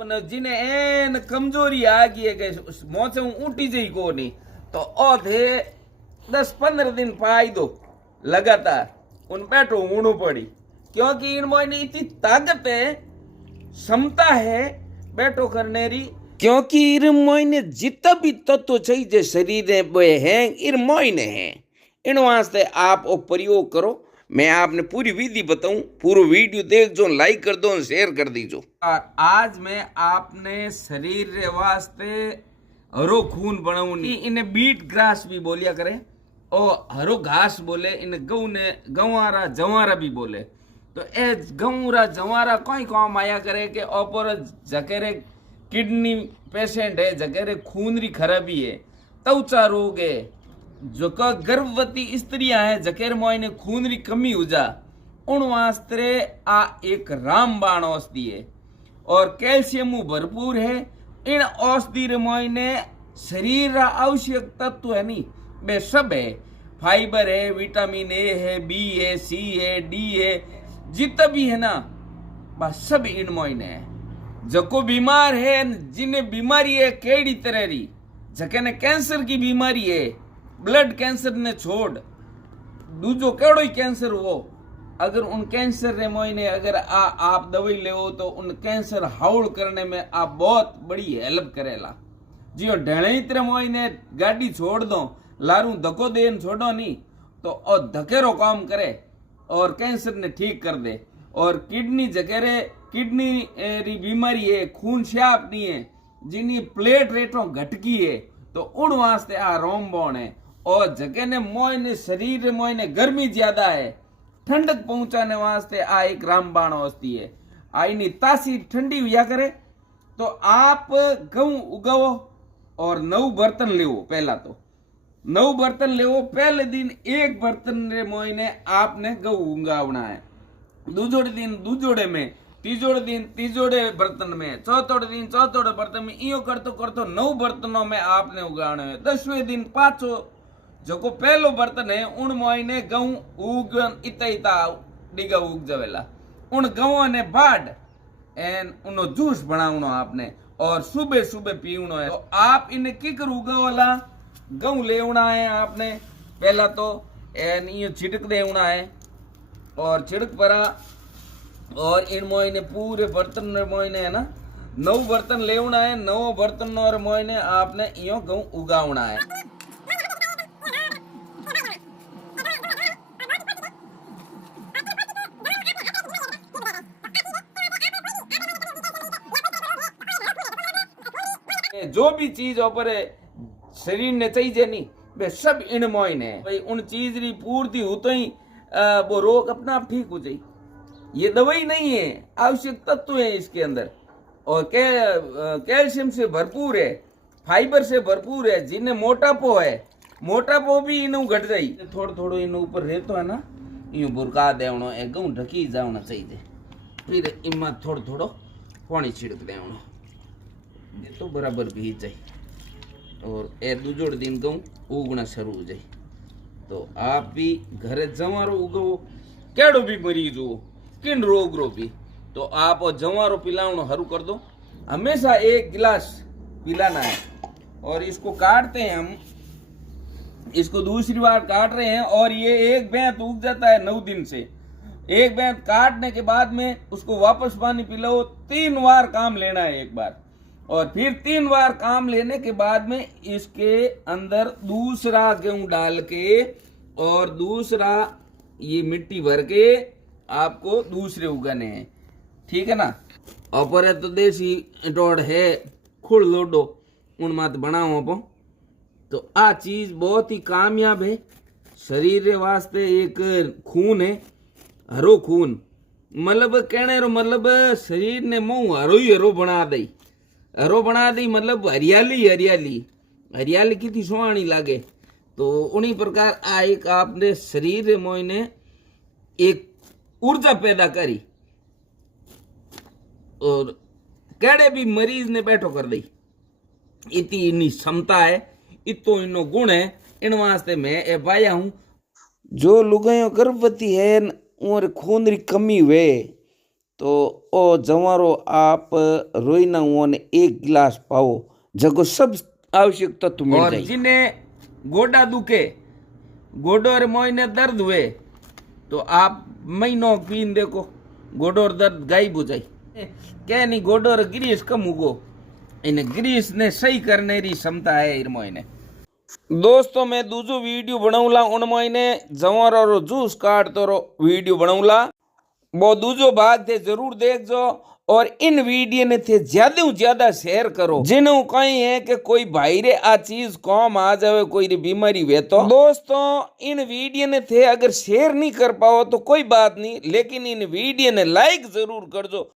जिने एन कमजोरी आ गई है कि मोचे ऊँटी जई को नहीं तो औधे 10-15 दिन पाई दो लगातार उन बैठो ऊणू पड़ी क्योंकि इनमें इतनी ताकत है क्षमता है बैठो करने री क्योंकि इरमोइने जितना भी तत्व चाहिए शरीर है इरमोइने हैं इन वास्ते आप वो प्रयोग करो। मैं आपने पूरी विधि बताऊं, पूरा वीडियो देख जो, लाइक कर दो, शेयर कर दीजो। और आज मैं आपने शरीर रे वास्ते हरो खून बनाऊंगी। इन्हें बीट ग्रास भी बोलिया करे और हरो घास बोले, इन्हें गऊ ने गंवारा जवारा भी बोले। तो ए गंवारा जवारा कोई काम आया करे कि ओपर जकेरे किडनी पेशेंट है, जकेरे खून री खराबी है, त्वचा रोग है, जो का गर्भवती स्त्रियां हैं जकेर मोइने खून री कमी हो जा उन वास्ते आ एक रामबाण औषधि है और कैल्शियम भरपूर है। इन औषधि रे मोइने शरीर रा आवश्यक तत्व है नी बे सब है, फाइबर है, विटामिन ए है, बी है, सी है, डी है, जितना भी है ना बस सब इन मोइने है। जको बीमार है, जिन्हें बीमारी है केड़ी तरह री, जके ने कैंसर की बीमारी है, ब्लड कैंसर ने छोड़ दूजो केड़ो ही कैंसर हो, अगर उन कैंसर रे मोइने अगर आप दवाई ले तो उन कैंसर हाउल करने में आप बहुत बड़ी हेल्प करेला। जियो ढेले तरह मोइने गाड़ी छोड़ दो, लारू धक्को देन छोड़ो नहीं तो और धकेरो काम करे और कैंसर ने ठीक कर दे। और किडनी जगह किडनी री बीमारी है, खून श्याप नहीं है, जिन्हीं प्लेट रेटों घटकी है तो उन वास्ते आ रोमबोन है। और जगह ने मोयने शरीर मोयने गर्मी ज्यादा है, ठंडक पहुंचाने वास्ते आ एक रामबाण औषधि है। आईनी तासी ठंडी हुआ करे तो आप गऊ उगाओ और 9 बर्तन लेवो। पहला तो 9 बर्तन लेवो, पहले दिन 1 बर्तन रे मोयने आपने गऊ उगावना है, दूजोड़े दिन दूजोड़े में, तीजोड़े दिन तीजोड़े बर्तन में, चौथोड़े दिन चौथोड़े बर्तन में, इो करतो करतो 9 बर्तनों में आपने उगाना है। 10वें दिन पाछो जो को पहलो बर्तन है उन मोइने गऊ उगन इता इता डिगा उग जावेला, उन गऊ ने बाड एन उनो जूस बनावनो आपने और सुबह सुबह पीवनो है। तो आप इन्हें की कर उगावला गऊ लेवना है आपने, पहला तो एन ये छिड़क देवना है और छिड़क परा और इन मोइने पूरे बर्तन मोइने है ना 9 बर्तन लेवना है, 9 बर्तन और मोइने आपने यो गऊ उगावना है। जो भी चीज ऊपर शरीर ने चाहिए नहीं वे सब इन मोइन है भाई, उन चीज री पूर्ति हो तो ही वो रोग अपना आप ठीक हो जाए। ये दवाई नहीं है, आवश्यक तत्व है इसके अंदर और कैल्शियम से भरपूर है, फाइबर से भरपूर है। जिन्हें मोटापो है, मोटापो भी इन्हें घट जाए, थोड़ा थोड़ा इन्हें ऊपर रहतो है ना, यूं बुरका देवनो एक गऊ ढकी जावना चाहिए, फिर इमा थोड़ा थोड़ा पानी छिड़क देवनो तो बराबर भीज जाए और ए दूजोड़ दिन गऊ उगना शुरू हो जाए। तो आप भी घरे जवारो उगो, केड़ो भी मरीज हो, किन रोग रो भी, तो आप जवारो पिलावनो हरू कर दो। हमेशा 1 गिलास पिलाना है और इसको काटते हैं हम, इसको दूसरी बार काट रहे हैं और ये एक बैंत उग जाता है 9 दिन से। एक बैंत काटने के बाद में उसको वापस पानी पिलाओ, 3 बार काम लेना है एक बार और फिर 3 बार काम लेने के बाद में इसके अंदर दूसरा गेहूं डाल के और दूसरा ये मिट्टी भर के आपको दूसरे उगाने हैं, ठीक है ना। ऊपर है तो देसी डोड़ है खुड़ लोडो उन मात बनाओ आप, तो आ चीज बहुत ही कामयाब है शरीर रे वास्ते। एक खून है, हरो खून, मतलब कहने रो मतलब शरीर ने मुंह हरो ही हरो बना दई, हरो बना दी मतलब हरियाली हरियाली हरियाली कितनी सुहानी लागे। तो उन्हीं प्रकार आ एक आपने शरीर मोइने एक ऊर्जा पैदा करी और केड़े भी मरीज ने बैठो कर दी, इतनी इन्नी क्षमता है, इतो इनो गुण है। इन वास्ते मैं ए पाया हूं जो लुगाइयों गर्भवती है और खून री कमी हुए तो ओ जवारो आप रोइना ने एक गिलास पाओ जगो सब आवश्यक तत्व मिल जाए। जिन्हें गोडा दुखे, गोडोर मोयने दर्द हुए तो आप महीनों पीन देखो, गोडोर दर्द गायब हो जाए। क्या नहीं गोडोर ग्रीस कम उगो, इन ग्रीस ने सही करने की क्षमता है इनमें। दोस्तों मैं दूजो वीडियो बनाऊला उनमें इने जवारो रो जूस काटतो रो वीडियो बनाऊला, वो दूजो भाग थे जरूर देखजो और इन वीडियो ने थे ज्यादा ज्यादा शेयर करो। जिन्हों कहीं है कि कोई भाई रे आ चीज कम आ जावे, कोई री बीमारी वे तो दोस्तों इन वीडियो ने थे अगर शेयर नहीं कर पाओ तो कोई बात नहीं, लेकिन इन वीडियो ने लाइक जरूर कर दो।